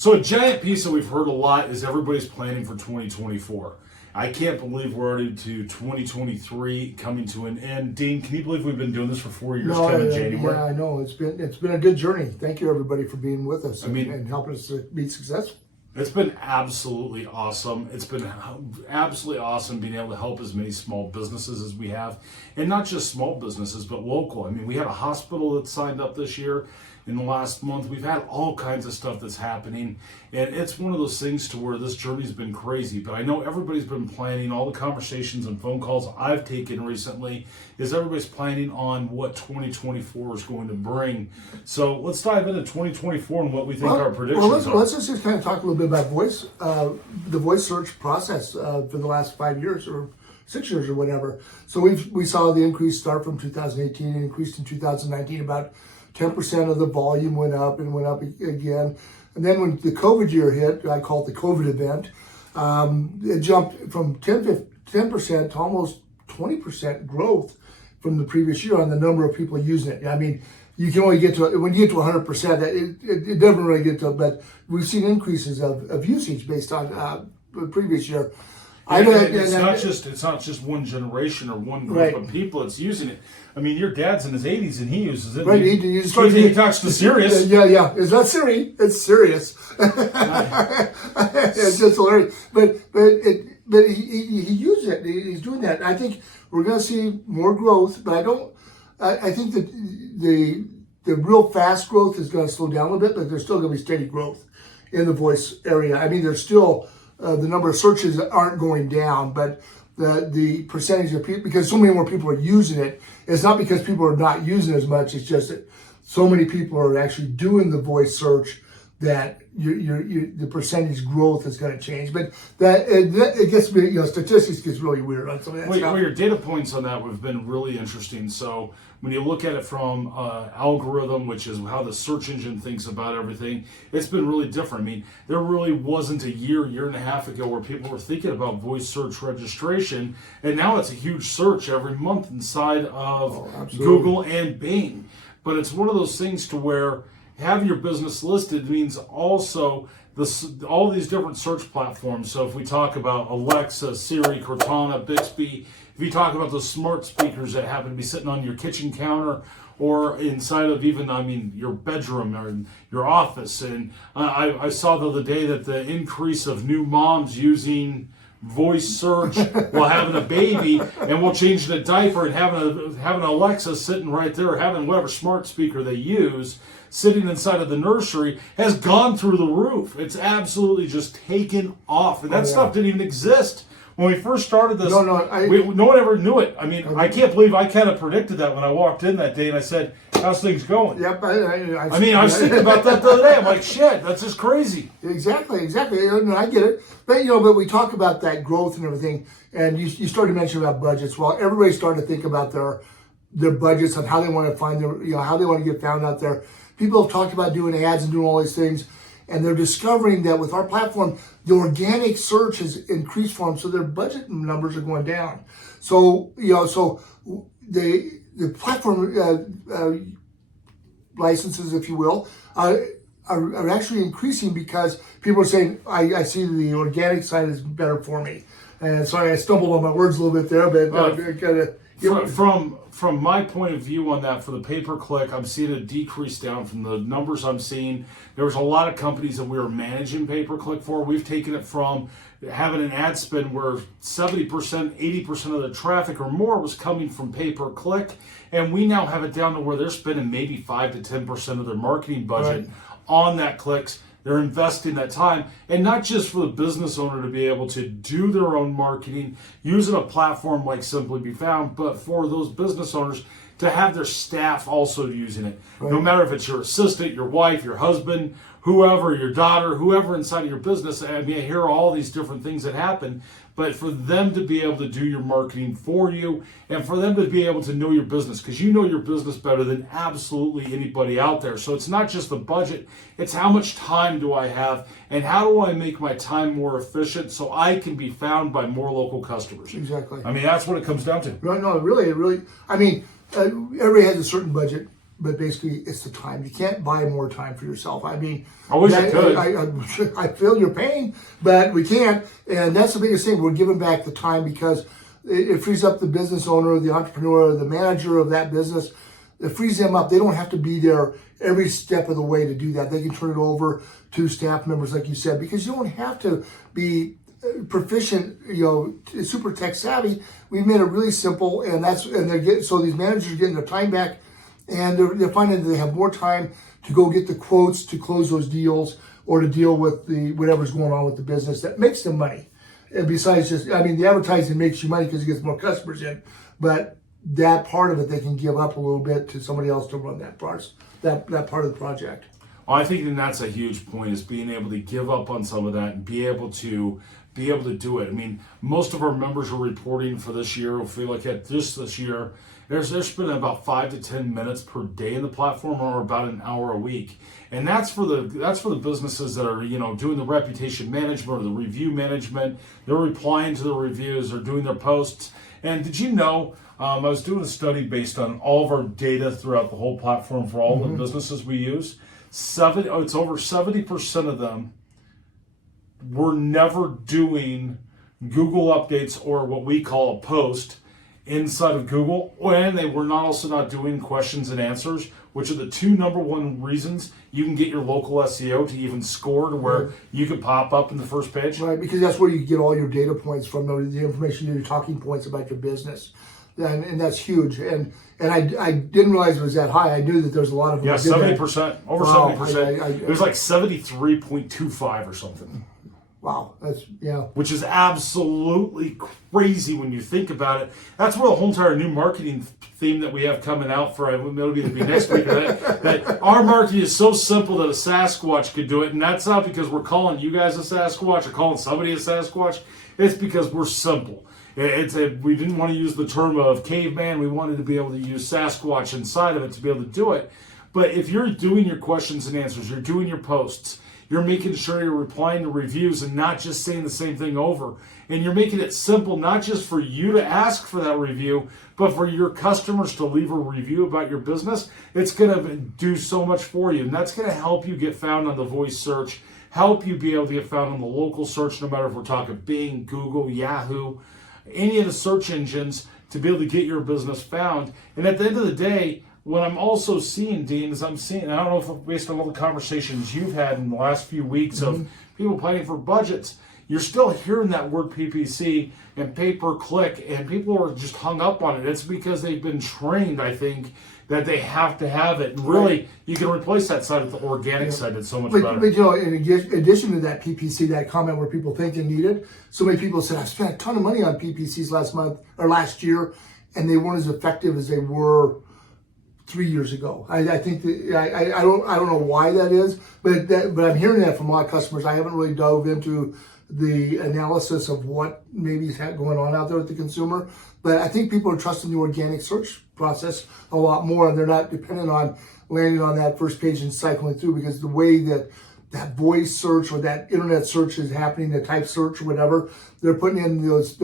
So a giant piece that we've heard a lot is everybody's planning for 2024. I can't believe we're already to 2023 coming to an end. Dean, can you believe we've been doing this for 4 years coming January? Yeah, I know. It's been a good journey. Thank you everybody for being with us and helping us to be successful. It's been absolutely awesome. It's been absolutely awesome being able to help as many small businesses as we have. And not just small businesses, but local. I mean, we had a hospital that signed up this year in the last month. We've had all kinds of stuff that's happening. And it's one of those things to where this journey's been crazy. But I know everybody's been planning. All the conversations and phone calls I've taken recently is everybody's planning on what 2024 is going to bring. So let's dive into 2024 and what we think our predictions are. Let's just kind of talk a little bit about the voice search process for the last 5 years or 6 years or whatever. So we saw the increase start from 2018 and increased in 2019. About 10% of the volume went up and went up again. And then when the COVID year hit, I call it the COVID event, it jumped from 10% to almost 20% growth from the previous year on the number of people using it. I mean, you can only get to, when you get to 100%, it doesn't really get to, but we've seen increases of usage based on the previous year. It's not just one generation or one group of people that's using it. I mean, your dad's in his 80s and he uses it. Right, he talks to Sirius. Yeah. It's not Siri. It's Sirius. It's just hilarious. But he uses it. He's doing that. I think we're going to see more growth. But I think that the real fast growth is going to slow down a little bit. But there's still going to be steady growth in the voice area. I mean, there's still the number of searches aren't going down, but the percentage of people, because so many more people are using it, it's not because people are not using it as much, it's just that so many people are actually doing the voice search that the percentage growth is going to change. But it gets, statistics gets really weird on some of that stuff. Well, your data points on that have been really interesting. So when you look at it from algorithm, which is how the search engine thinks about everything, it's been really different. I mean, there really wasn't a year and a half ago where people were thinking about voice search registration, and now it's a huge search every month inside of Google and Bing. But it's one of those things to where having your business listed means also all these different search platforms. So if we talk about Alexa, Siri, Cortana, Bixby, if you talk about those smart speakers that happen to be sitting on your kitchen counter or inside of even, your bedroom or your office. And I saw the other day that the increase of new moms using voice search while having a baby and while changing a diaper and having Alexa sitting right there, having whatever smart speaker they use sitting inside of the nursery has gone through the roof. It's absolutely just taken off. And that stuff didn't even exist when we first started this. No one ever knew it. I mean, I can't believe I kind of predicted that when I walked in that day and I said, how's things going? Yep. I was thinking about that the other day. I'm like, shit, that's just crazy. Exactly. I get it. But we talk about that growth and everything, and you started to mention about budgets. Well, everybody's starting to think about their budgets and how they want to find how they want to get found out there. People have talked about doing ads and doing all these things, and they're discovering that with our platform, the organic search has increased for them, so their budget numbers are going down. So the platform licenses, if you will, are actually increasing because people are saying, I see the organic side is better for me. And sorry, I stumbled on my words a little bit there, but from my point of view on that, for the pay-per-click, I'm seeing a decrease down from the numbers I'm seeing. There was a lot of companies that we were managing pay-per-click for. We've taken it from having an ad spend where 70%, 80% of the traffic or more was coming from pay-per-click, and we now have it down to where they're spending maybe 5 to 10% of their marketing budget on that clicks. They're investing that time, and not just for the business owner to be able to do their own marketing using a platform like Simply Be Found, but for those business owners to have their staff also using it. No matter if it's your assistant, your wife, your husband, whoever, your daughter, whoever inside of your business. I mean, I hear all these different things that happen, but for them to be able to do your marketing for you and for them to be able to know your business, because you know your business better than absolutely anybody out there. So it's not just the budget, it's how much time do I have and how do I make my time more efficient so I can be found by more local customers. Exactly. I mean, that's what it comes down to. No, really. I mean, everybody has a certain budget. but basically it's the time. You can't buy more time for yourself. I mean, I wish I could. I feel your pain, but we can't. And that's the biggest thing. We're giving back the time because it frees up the business owner, the entrepreneur, the manager of that business. It frees them up. They don't have to be there every step of the way to do that. They can turn it over to staff members, like you said, because you don't have to be proficient, super tech savvy. We've made it really simple, and so these managers are getting their time back, and they're finding that they have more time to go get the quotes to close those deals or to deal with whatever's going on with the business that makes them money. And besides the advertising makes you money because it gets more customers in, but that part of it they can give up a little bit to somebody else to run that part of the project. Well, I think that's a huge point, is being able to give up on some of that and be able to do it. I mean, most of our members are reporting for this year. If we look at this year, they're spending about 5 to 10 minutes per day in the platform, or about an hour a week. And that's for the businesses that are doing the reputation management or the review management. They're replying to the reviews, they're doing their posts. And did you know? I was doing a study based on all of our data throughout the whole platform for all the businesses we use. It's over 70% of them were never doing Google updates or what we call a post inside of Google, and they were also not doing questions and answers, which are the two number one reasons you can get your local SEO to even score to where you can pop up in the first page. Right, because that's where you get all your data points from, the information, your talking points about your business. And that's huge. And I didn't realize it was that high. I knew that there's a lot of them. Yeah, 70%, over 70%. It was like 73.25 or something. Wow, which is absolutely crazy when you think about it. That's where the whole entire new marketing theme that we have coming out for it'll be next week. That our marketing is so simple that a Sasquatch could do it, and that's not because we're calling you guys a Sasquatch or calling somebody a Sasquatch. It's because we're simple. We didn't want to use the term of caveman. We wanted to be able to use Sasquatch inside of it to be able to do it. But if you're doing your questions and answers, you're doing your posts, you're making sure you're replying to reviews and not just saying the same thing over. And you're making it simple, not just for you to ask for that review, but for your customers to leave a review about your business. It's going to do so much for you. And that's going to help you get found on the voice search, help you be able to get found on the local search, no matter if we're talking Bing, Google, Yahoo, any of the search engines, to be able to get your business found. And at the end of the day, what I'm also seeing, Dean, is I don't know if based on all the conversations you've had in the last few weeks of people planning for budgets, you're still hearing that word PPC and pay-per-click, and people are just hung up on it. It's because they've been trained, I think, that they have to have it. And really, you can replace that side with the organic side. It's so much better. But in addition to that PPC, that comment where people think they need it, so many people said, I've spent a ton of money on PPCs last year, and they weren't as effective as they were 3 years ago. I think that I don't know why that is, but I'm hearing that from a lot of customers. I haven't really dove into the analysis of what maybe is going on out there with the consumer, but I think people are trusting the organic search process a lot more, and they're not dependent on landing on that first page and cycling through, because the way that voice search or that internet search is happening, the type search or whatever, they're putting in those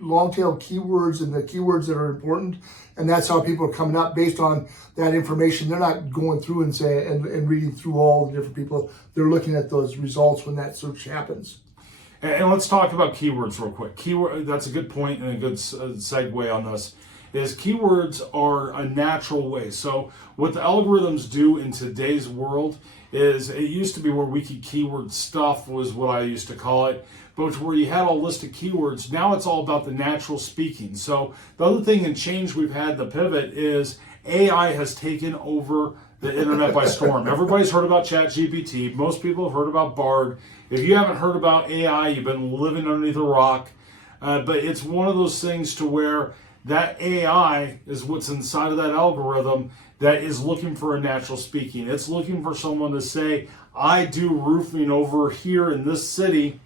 long tail keywords and the keywords that are important, and that's how people are coming up based on that information. They're not going through and reading through all the different people. They're looking at those results when that search happens. And let's talk about keywords real quick. That's a good point and a good segue on this. Is keywords are a natural way. So what the algorithms do in today's world is, it used to be where we could keyword stuff, was what I used to call it, but where you had all listed keywords. Now it's all about the natural speaking. So the other thing and change we've had, the pivot, is AI has taken over the internet by storm. Everybody's heard about ChatGPT. Most people have heard about Bard. If you haven't heard about AI, you've been living underneath a rock. But it's one of those things to where that AI is what's inside of that algorithm that is looking for a natural speaking. It's looking for someone to say, I do roofing over here in this city,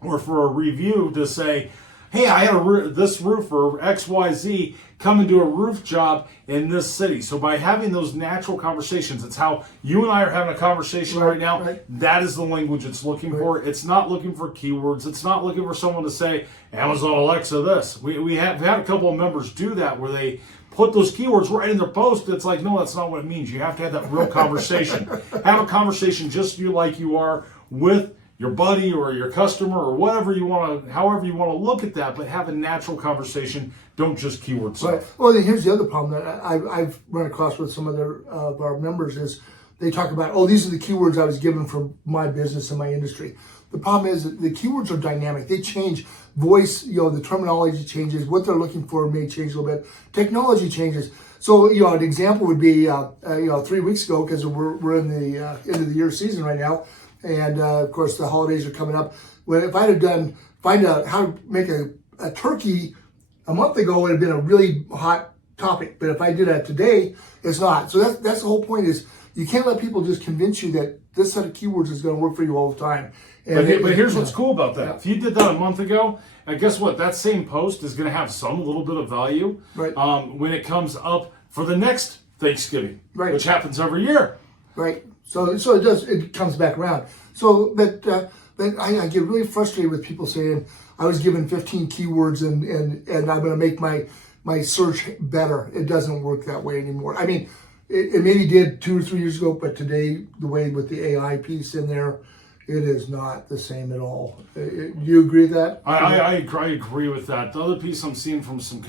or for a review to say, hey, I had this roofer, XYZ, come and do a roof job in this city. So by having those natural conversations, it's how you and I are having a conversation right now. Right. That is the language it's looking for. It's not looking for keywords. It's not looking for someone to say, Amazon Alexa this. We have had a couple of members do that, where they put those keywords right in their post. It's like, no, that's not what it means. You have to have that real conversation. Have a conversation just like you are with your buddy or your customer or whatever you want to, however you want to look at that, but have a natural conversation. Don't just keyword stuff. Right. Well, then here's the other problem that I've run across with some other of our members is they talk about, oh, these are the keywords I was given from my business and my industry. The problem is that the keywords are dynamic. They change. Voice, the terminology changes. What they're looking for may change a little bit. Technology changes. So, an example would be, 3 weeks ago, because we're in the end of the year season right now, and of course the holidays are coming up. Well, if I'd have find out how to make a turkey a month ago, it would have been a really hot topic. But if I did that today, it's not. So that's the whole point is you can't let people just convince you that this set of keywords is going to work for you all the time. But here's what's cool about that. If you did that a month ago, and guess what? That same post is going to have some little bit of value when it comes up for the next Thanksgiving, which happens every year. Right. So it comes back around. So, but I get really frustrated with people saying, I was given 15 keywords and I'm going to make my search better. It doesn't work that way anymore. I mean, it maybe did 2 or 3 years ago, but today, the way with the AI piece in there, it is not the same at all. Do you agree with that? I agree with that. The other piece I'm seeing from some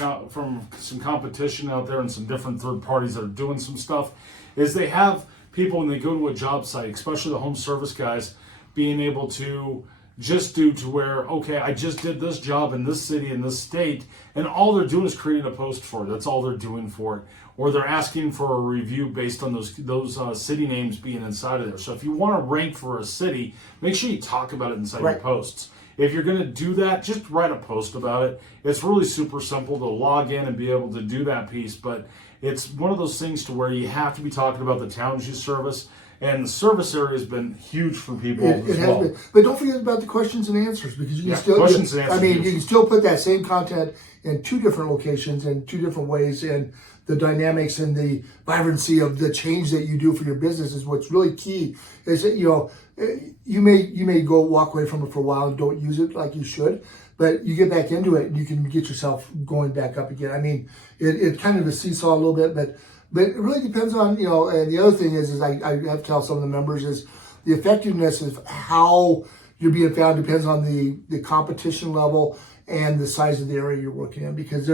competition out there and some different third parties that are doing some stuff is they have people when they go to a job site, especially the home service guys, being able to just do to where, okay, I just did this job in this city, in this state, and all they're doing is creating a post for it. That's all they're doing for it. Or they're asking for a review based on those city names being inside of there. So if you want to rank for a city, make sure you talk about it inside your posts. If you're going to do that, just write a post about it. It's really super simple to log in and be able to do that piece, but it's one of those things to where you have to be talking about the towns you service. And the service area has been huge for people as well. Been. But don't forget about the questions and answers, because you can still questions and answers. you can still put that same content in 2 different locations in 2 different ways, and the dynamics and the vibrancy of the change that you do for your business is what's really key. Is that you may go walk away from it for a while and don't use it like you should, but you get back into it and you can get yourself going back up again. I mean, it's kind of a seesaw a little bit, but it really depends on, and the other thing is I have to tell some of the members is the effectiveness of how you're being found depends on the competition level and the size of the area you're working in, because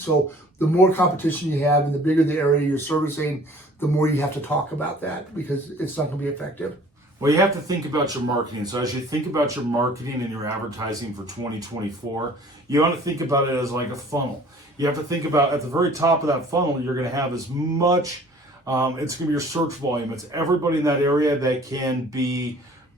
so the more competition you have and the bigger the area you're servicing, the more you have to talk about that, because it's not going to be effective. Well, you have to think about your marketing. So as you think about your marketing and your advertising for 2024, you want to think about it as like a funnel. You have to think about at the very top of that funnel, you're going to have as much, it's going to be your search volume. It's everybody in that area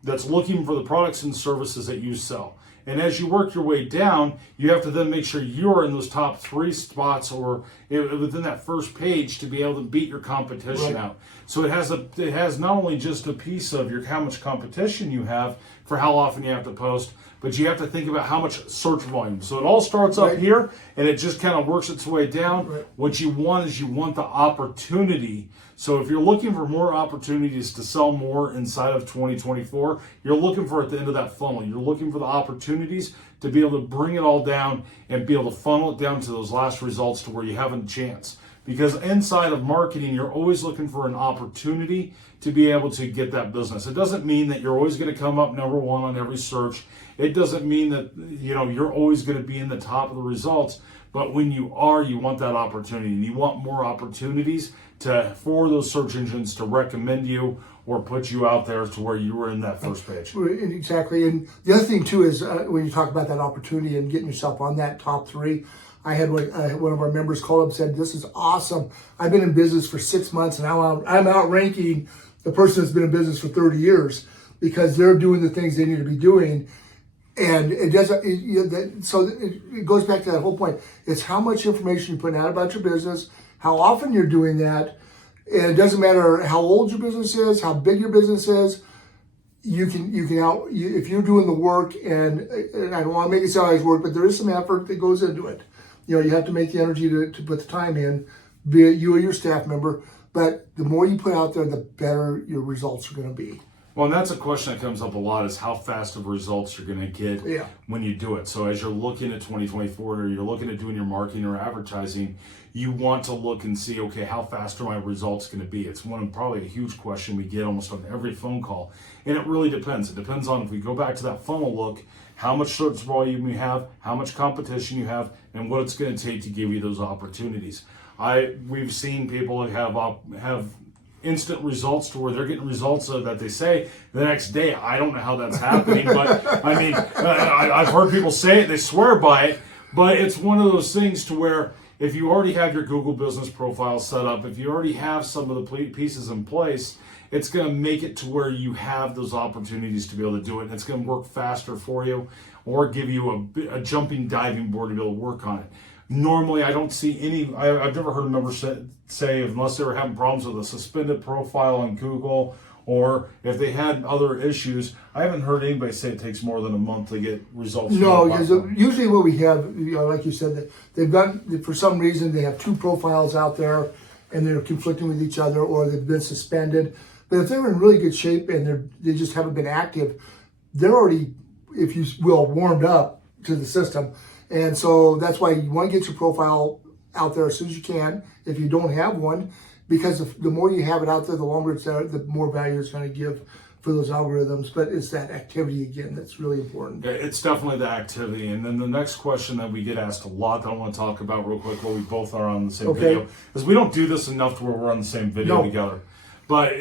that's looking for the products and services that you sell. And as you work your way down, you have to then make sure you're in those top 3 spots or within that first page to be able to beat your competition out. So it has not only just a piece of how much competition you have for how often you have to post, but you have to think about how much search volume. So it all starts up here and it just kind of works its way down. What you want is the opportunity. So if you're looking for more opportunities to sell more inside of 2024, you're looking for at the end of that funnel. You're looking for the opportunities to be able to bring it all down and be able to funnel it down to those last results to where you have a chance. Because inside of marketing, you're always looking for an opportunity to be able to get that business. It doesn't mean that you're always going to come up number 1 on every search. It doesn't mean that you're always going to be in the top of the results. But when you are, you want that opportunity, and you want more opportunities for those search engines to recommend you or put you out there to where you were in that first page. Exactly. And the other thing too is when you talk about that opportunity and getting yourself on that top 3, I had one of our members call up and said, "This is awesome. I've been in business for 6 months and I'm outranking the person that's been in business for 30 years because they're doing the things they need to be doing." And it doesn't. So it goes back to that whole point. It's how much information you're putting out about your business, how often you're doing that, and it doesn't matter how old your business is, how big your business is. If you're doing the work, and I don't want to make it sound like work, but there is some effort that goes into it. You have to make the energy to put the time in, be it you or your staff member. But the more you put out there, the better your results are going to be. Well, and that's a question that comes up a lot, is how fast of results you're going to get when you do it. So as you're looking at 2024, or you're looking at doing your marketing or advertising, you want to look and see, okay, how fast are my results going to be? It's probably a huge question we get almost on every phone call. And it really depends. It depends on, if we go back to that funnel look, how much search volume you have, how much competition you have, and what it's going to take to give you those opportunities. We've seen people have instant results to where they're getting results that they say the next day. I don't know how that's happening, but I mean, I've heard people say it, they swear by it, but it's one of those things to where if you already have your Google business profile set up, if you already have some of the pieces in place, it's going to make it to where you have those opportunities to be able to do it. And it's going to work faster for you, or give you a jumping diving board to be able to work on it. Normally, I don't see any, I've never heard a member say, unless they were having problems with a suspended profile on Google, or if they had other issues, I haven't heard anybody say it takes more than a month to get results. No, because usually what we have, like you said, that they've got, for some reason, they have two profiles out there and they're conflicting with each other, or they've been suspended. But if they're in really good shape and they just haven't been active, they're already, if you will, warmed up to the system. And so that's why you want to get your profile out there as soon as you can, if you don't have one, because the more you have it out there, the longer it's there, the more value it's going to give for those algorithms. But it's that activity again that's really important. Yeah, it's definitely the activity. And then the next question that we get asked a lot that I want to talk about real quick while we both are on the same video, is we don't do this enough to where we're on the same video together. But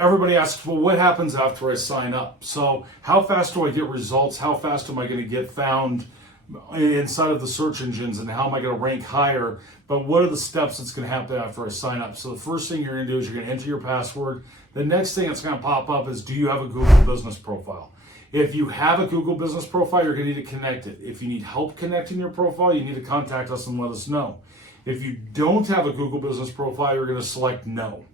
everybody asks, well, what happens after I sign up? So how fast do I get results? How fast am I going to get found inside of the search engines, and how am I going to rank higher? But what are the steps that's going to happen after I sign up? So the first thing you're going to do is you're going to enter your password. The next thing that's going to pop up is, do you have a Google business profile? If you have a Google business profile, you're going to need to connect it. If you need help connecting your profile, you need to contact us and let us know. If you don't have a Google business profile, you're going to select no.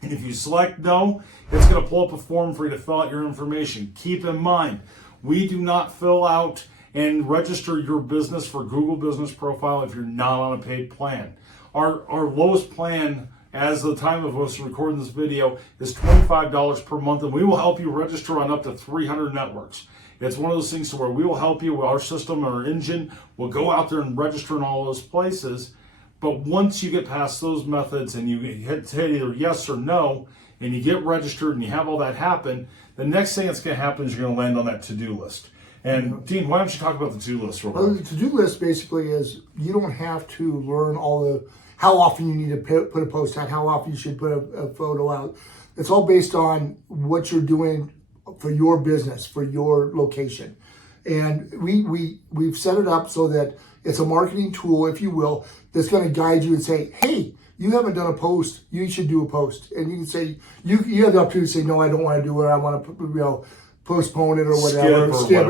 And if you select no, it's going to pull up a form for you to fill out your information. Keep in mind, we do not fill out and register your business for Google business profile if you're not on a paid plan. Our lowest plan, as the time of us recording this video, is $25 per month, and we will help you register on up to 300 networks. It's one of those things to where we will help you with our system, our engine will go out there and register in all those places. But once you get past those methods and you hit either yes or no, and you get registered and you have all that happen, the next thing that's going to happen is you're going to land on that to-do list. And Dean, why don't you talk about the to-do list real quick? Well, the to-do list basically is, you don't have to learn how often you need to put a post out, how often you should put a photo out. It's all based on what you're doing for your business, for your location. And we've set it up so that it's a marketing tool, if you will, that's going to guide you and say, hey, you haven't done a post, you should do a post. And you can say, you have the opportunity to say, no, I don't want to do it, I want to, postpone it or whatever, skip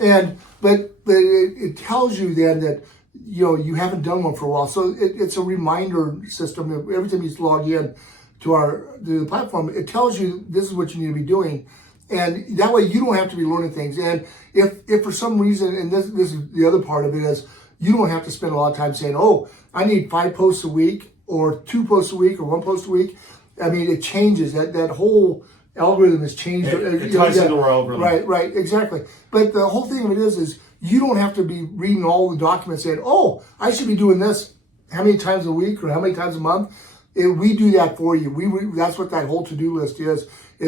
it, but it tells you then that you haven't done one for a while, so it's a reminder system. Every time you log in to the platform, it tells you this is what you need to be doing, and that way you don't have to be learning things. And if for some reason, and this is the other part of it, is you don't have to spend a lot of time saying, oh, I need 5 posts a week, or 2 posts a week, or 1 post a week. I mean, it changes. That whole algorithm has changed. It ties into our algorithm. Right, exactly. But the whole thing of it is you don't have to be reading all the documents saying, oh, I should be doing this how many times a week or how many times a month. We do that for you. That's what that whole to-do list is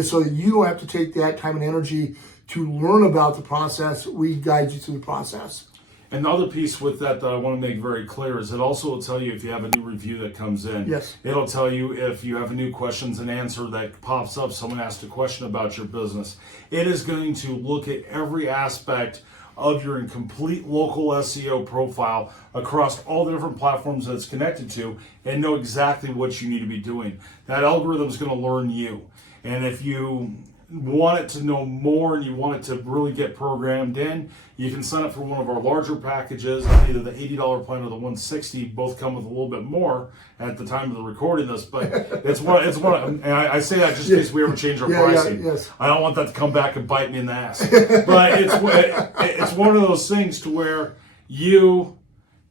so that you don't have to take that time and energy to learn about the process. We guide you through the process. And the other piece with that I want to make very clear is it also will tell you if you have a new review that comes in. Yes. It'll tell you if you have a new questions and answer that pops up, someone asked a question about your business. It is going to look at every aspect of your complete local SEO profile across all the different platforms that it's connected to and know exactly what you need to be doing. That algorithm is going to learn you. And if you want it to know more and you want it to really get programmed in, you can sign up for one of our larger packages, either the $80 plan or the $160. Both come with a little bit more at the time of the recording this, but it's one. And I say that just in case we ever change our pricing. Yes. I don't want that to come back and bite me in the ass. But it's one of those things to where you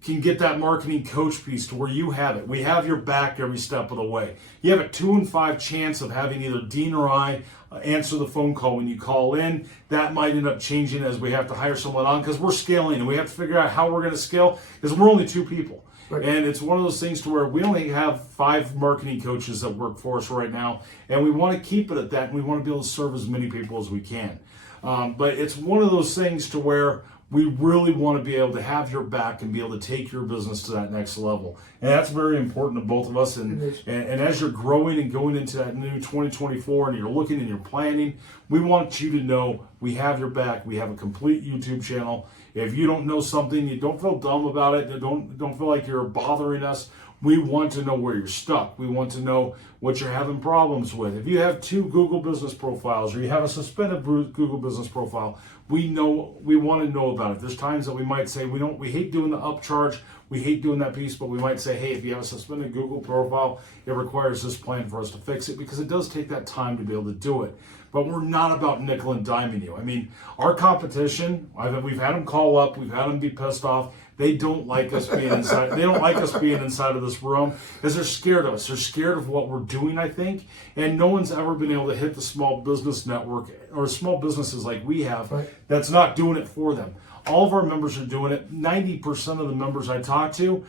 can get that marketing coach piece to where you have it. We have your back every step of the way. You have a 2 in 5 chance of having either Dean or I answer the phone call when you call in. That might end up changing as we have to hire someone on because we're scaling and we have to figure out how we're going to scale because we're only 2 people. Right. And it's one of those things to where we only have 5 marketing coaches that work for us right now, and we want to keep it at that, and we want to be able to serve as many people as we can. But it's one of those things to where we really want to be able to have your back and be able to take your business to that next level. And that's very important to both of us. And as you're growing and going into that new 2024 and you're looking and you're planning, we want you to know we have your back. We have a complete YouTube channel. If you don't know something, you don't feel dumb about it. Don't feel like you're bothering us. We want to know where you're stuck. We want to know what you're having problems with. If you have 2 Google business profiles or you have a suspended Google business profile, we want to know about it. There's times that we might say we hate doing the upcharge, we hate doing that piece, but we might say, hey, if you have a suspended Google profile, it requires this plan for us to fix it because it does take that time to be able to do it. But we're not about nickel and diming you. I mean, our competition, we've had them call up, we've had them be pissed off. They don't like us being inside. They don't like us being inside of this room because they're scared of us. They're scared of what we're doing, I think. And no one's ever been able to hit the small business network or small businesses like we have that's not doing it for them. All of our members are doing it. 90% of the members I talk to,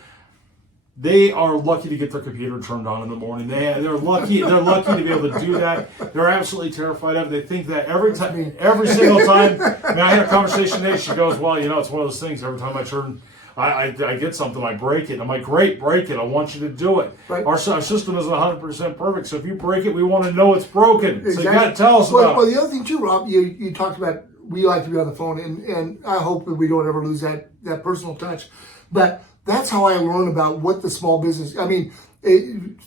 they are lucky to get their computer turned on in the morning. They're lucky. They're lucky to be able to do that. They're absolutely terrified of it. They think that every single time. I mean, I had a conversation today. She goes, "Well, it's one of those things. Every time I turn, I get something, I break it." I'm like, "Great, break it. I want you to do it." Right. Our system isn't 100% perfect, so if you break it, we want to know it's broken. Exactly. So you got to tell us about it. Well, the other thing too, Rob, you talked about we like to be on the phone, and I hope that we don't ever lose that personal touch, but. That's how I learn about what the small business. I mean,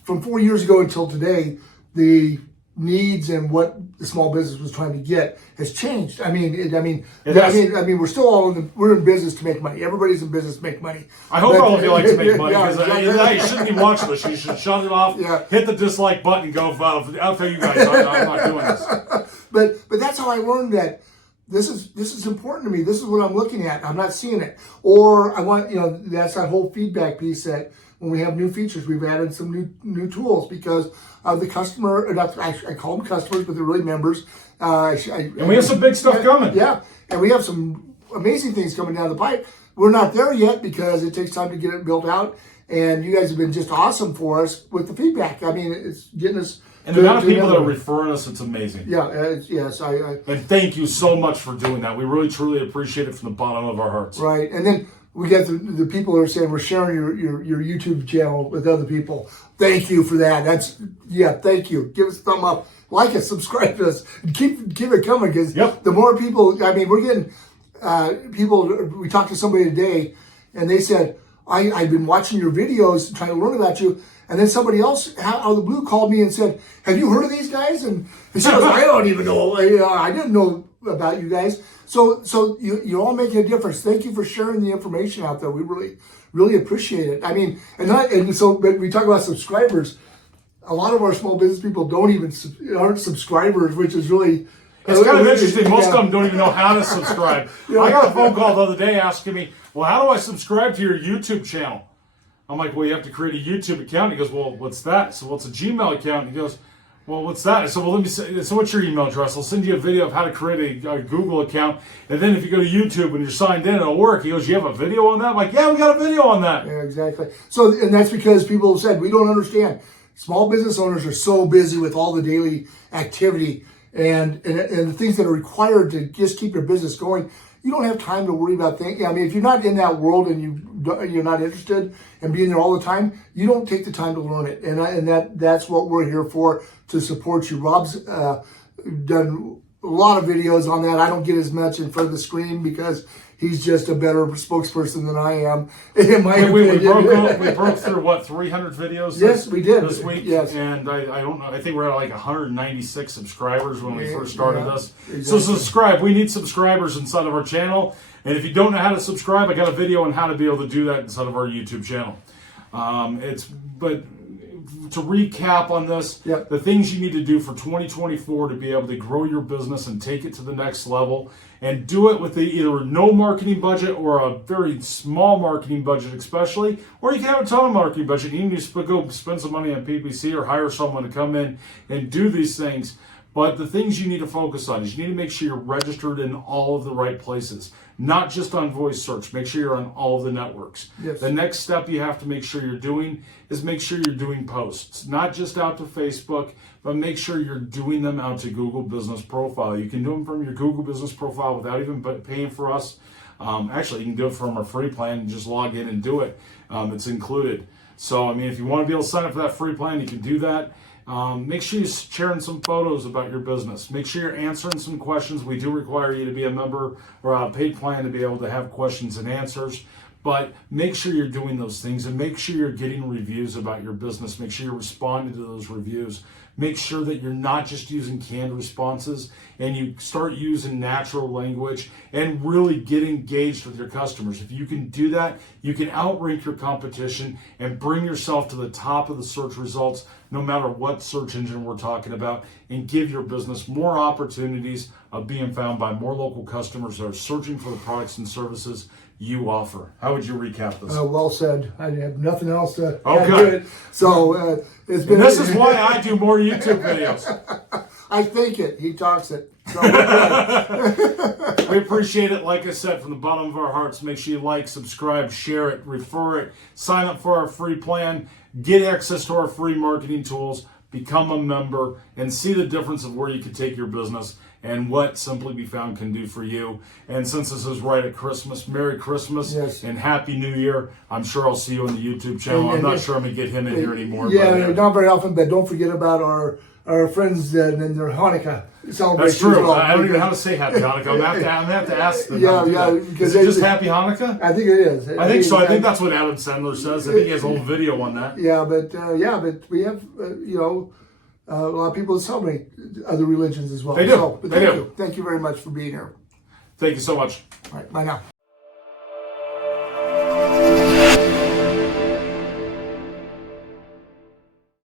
from 4 years ago until today, the needs and what the small business was trying to get has changed. I mean, we're still all we're in business to make money. Everybody's in business to make money. I hope all of you like to make money because you shouldn't be watching this. You should shut it off. Yeah. Hit the dislike button. And go. I'll tell you guys, I'm not doing this. But that's how I learned that. This is important to me. This is what I'm looking at. I'm not seeing it. Or I want, that's that whole feedback piece that when we have new features, we've added some new tools because of the customer, I call them customers, but they're really members. And we have some big stuff coming. Yeah. And we have some amazing things coming down the pipe. We're not there yet because it takes time to get it built out. And you guys have been just awesome for us with the feedback. I mean, it's getting us. And the amount of people that are referring us, it's amazing. Yeah, yes. And thank you so much for doing that. We really, truly appreciate it from the bottom of our hearts. Right. And then we get the people who are saying we're sharing your YouTube channel with other people. Thank you for that. Thank you. Give us a thumb up. Like us, subscribe to us. And keep it coming because the more people, I mean, we're getting people, we talked to somebody today and they said, I've been watching your videos trying to learn about you. And then somebody else out of the blue called me and said, have you heard of these guys? And she goes, I don't even know. I didn't know about you guys. So you're all making a difference. Thank you for sharing the information out there. We really, really appreciate it. I mean, but we talk about subscribers. A lot of our small business people aren't subscribers, which is really... It's kind of interesting. Most of them don't even know how to subscribe. I got a phone call the other day asking me, well, how do I subscribe to your YouTube channel? I'm like, well, you have to create a YouTube account. He goes, well, what's that? So, what's a Gmail account? He goes, well, what's that? So, well, let me say, so what's your email address? I'll send you a video of how to create a Google account. And then if you go to YouTube and you're signed in, it'll work. He goes, you have a video on that? I'm like, yeah, we got a video on that. Yeah, exactly. So, and that's because people have said, we don't understand. Small business owners are so busy with all the daily activity and the things that are required to just keep your business going. You don't have time to worry about things. I mean, if you're not in that world and you're not interested in being there all the time, you don't take the time to learn it. And that's what we're here for, to support you. Rob's done a lot of videos on that. I don't get as much in front of the screen because he's just a better spokesperson than I am. In my opinion. We broke through, what, 300 videos yes, we did. This week? Yes. And I don't know, I think we're at like 196 subscribers when we first started this. Exactly. So subscribe. We need subscribers inside of our channel. And if you don't know how to subscribe, I got a video on how to be able to do that inside of our YouTube channel. But recap on this, Yep. the things you need to do for 2024 to be able to grow your business and take it to the next level, and do it with either no marketing budget or a very small marketing budget, especially, or you can have a ton of marketing budget. You can just go spend some money on PPC or hire someone to come in and do these things. But the things you need to focus on is you need to make sure you're registered in all of the right places, not just on voice search. Make sure you're on all of the networks. Yes. The next step you have to make sure you're doing is make sure you're doing posts, not just out to Facebook, but make sure you're doing them out to Google Business Profile. You can do them from your Google Business Profile without even paying for us. Actually, you can do it from our free plan and just log in and do it. It's included. So, I mean, if you want to be able to sign up for that free plan, you can do that. Make sure you're sharing some photos about your business. Make sure you're answering some questions. We do require you to be a member or a paid plan to be able to have questions and answers. But make sure you're doing those things, and make sure you're getting reviews about your business. Make sure you're responding to those reviews. Make sure that you're not just using canned responses, and you start using natural language and really get engaged with your customers. If you can do that, you can outrank your competition and bring yourself to the top of the search results, no matter what search engine we're talking about, and give your business more opportunities of being found by more local customers that are searching for the products and services you offer. How would you recap this? Well said. I have nothing else to add Okay. to it. So it's been. And this is why I do more YouTube videos. I think it. He talks it. So, We appreciate it. Like I said, from the bottom of our hearts, make sure you like, subscribe, share it, refer it, sign up for our free plan, get access to our free marketing tools, become a member, and see the difference of where you can take your business and what Simply Be Found can do for you. And since this is right at Christmas, Merry Christmas Yes. and Happy New Year. I'm sure I'll see you on the YouTube channel. I'm not sure I'm going to get him in here anymore. Yeah, but, not very often, but don't forget about our friends and their Hanukkah celebration. that's true. as well. I don't even know how to say Happy Hanukkah. I'm going to have to ask them. Yeah, how to do yeah, that. because Is it they- just Happy Hanukkah? I think it is. I think so. I think that's what Adam Sandler says. I think he has a whole video on that. Yeah, but we have a lot of people that celebrate other religions as well. They do. But They thank do. you. Thank you very much for being here. Thank you so much. All right, bye now.